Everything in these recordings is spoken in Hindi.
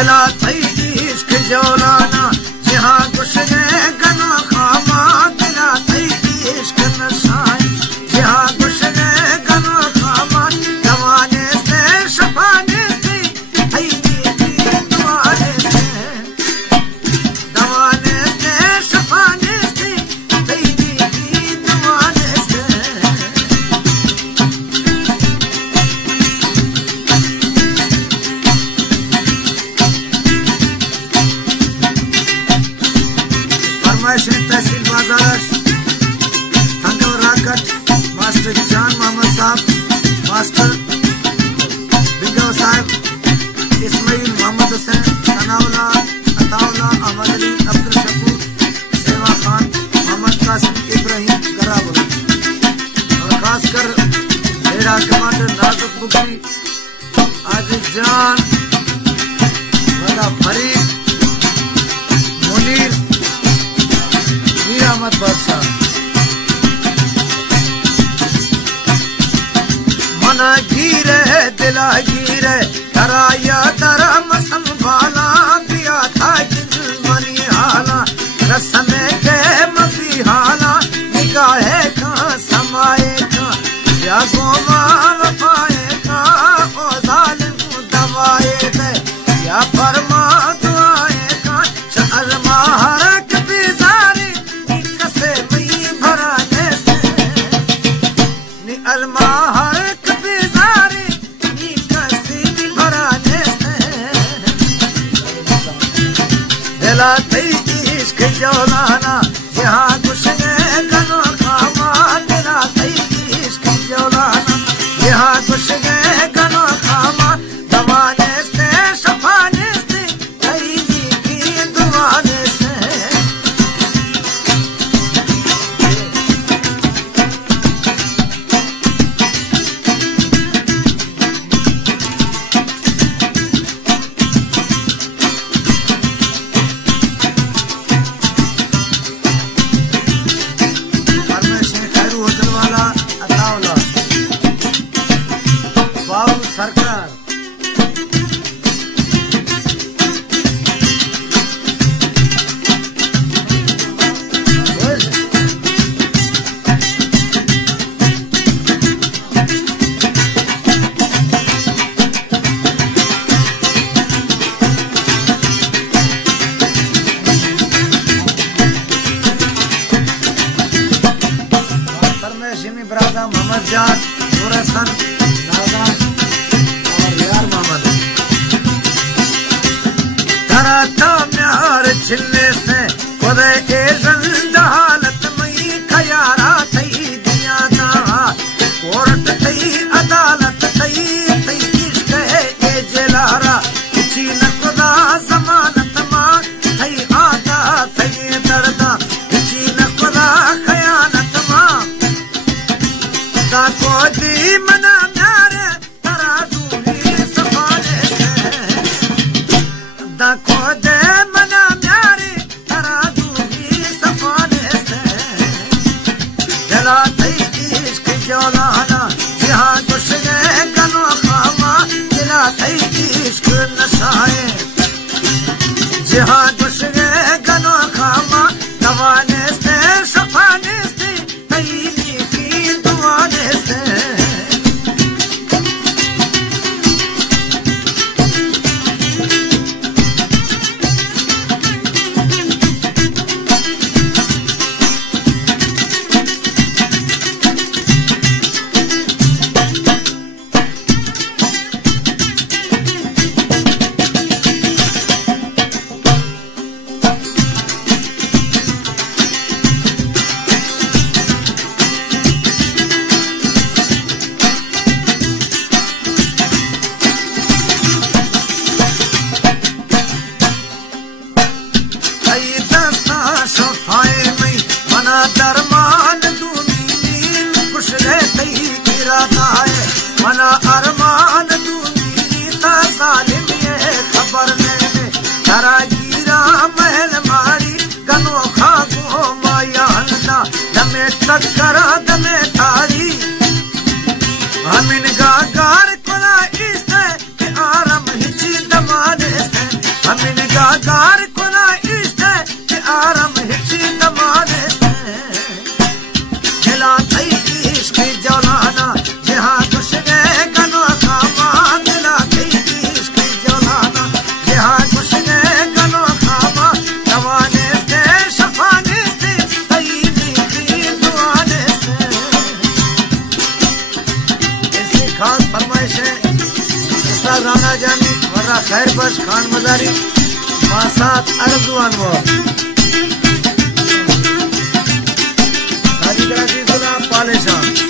दिला थई इश्क जौलाना जहाँ कुछ गनो खामा दिला थई इश्क नशाई जहाँ कुछ गनो खामा दवाने से शफाने से थई दवाने से शफाने से थई दवाने से तहसील बाजार राकट मास्टर जान मोहम्मद साहब मास्टर बिंगो साहब इस्माइल मोहम्मद हुसैन सनाउल्ला अताउल्ला अहमद अली अब्दुल शकूर सेवा खान मोहम्मद कासिम इब्राहिम गराबुल और खासकर मेरा कमांडर नाजुक बुखरी आजिज जान वाला फरीद मुनीर अहमद बादशाह मना गिरे दिला गिरे तराया तरम संभाला पिया था मनी हाला रसम के मफी हाला निगाहे का समाए का या गोमा वफाए का ओ जालिम दवाए दे या फरमा दुआए का शर्मा हरक बिजारी अलमाहर कबिजारे नी कसी भराने से दिला थई इश्क जौलाना जहाँ कुछ गनो खामा दिला थई इश्क जौलाना जहाँ कुछ गनो खामा दवाने से शफाने से थई की दुआने से सरकार में बरादा मोहम्मद जान सूरसन दादा और यार मोहम्मद कराता म्यार छिलने से खुदे के जिंदा हालत में खयारा थई दिया दा कोर्ट थई अदालत थई थई इश्क है ए जलारा किसी न खुदा जमानत मां थई आदा थई दर्दा किसी न खुदा खयानत मां दा को दी मना म्यारे तरा दूरी सफाने से दा को दे मना म्यारे तरा दूरी सफाने से दिला थई इश्क जौलाना जहाँ कुछ गनो खामा दिला थई इश्क नशाए जहाँ कुछ गनो खामा दवाने से शफाने से थई की दुआने से दरमान दूनी खुश रहते इरादा है मना अरमान दूनी ता सालिम ये खबर लेने तारा गिरा महल मारी गनो खागो माया हलना दमे टक्करा दमे तारी हमिन गागार कोला इस्ते के आरम हिची दमाने से हमारा खैर बख्श खान मजारी मासात अर्जुआन वो सारी कराची सुना पालेशान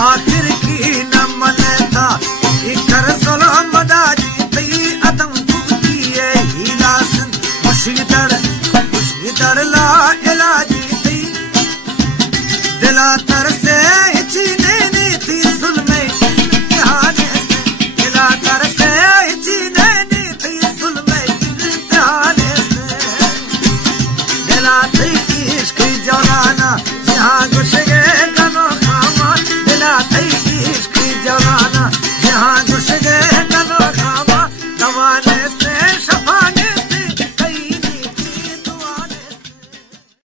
आखिर की न मनेता इकर सलाम मदाजी तई अदम कुबती है हिलासन मुशीदर ला इलाजी तई दिला तर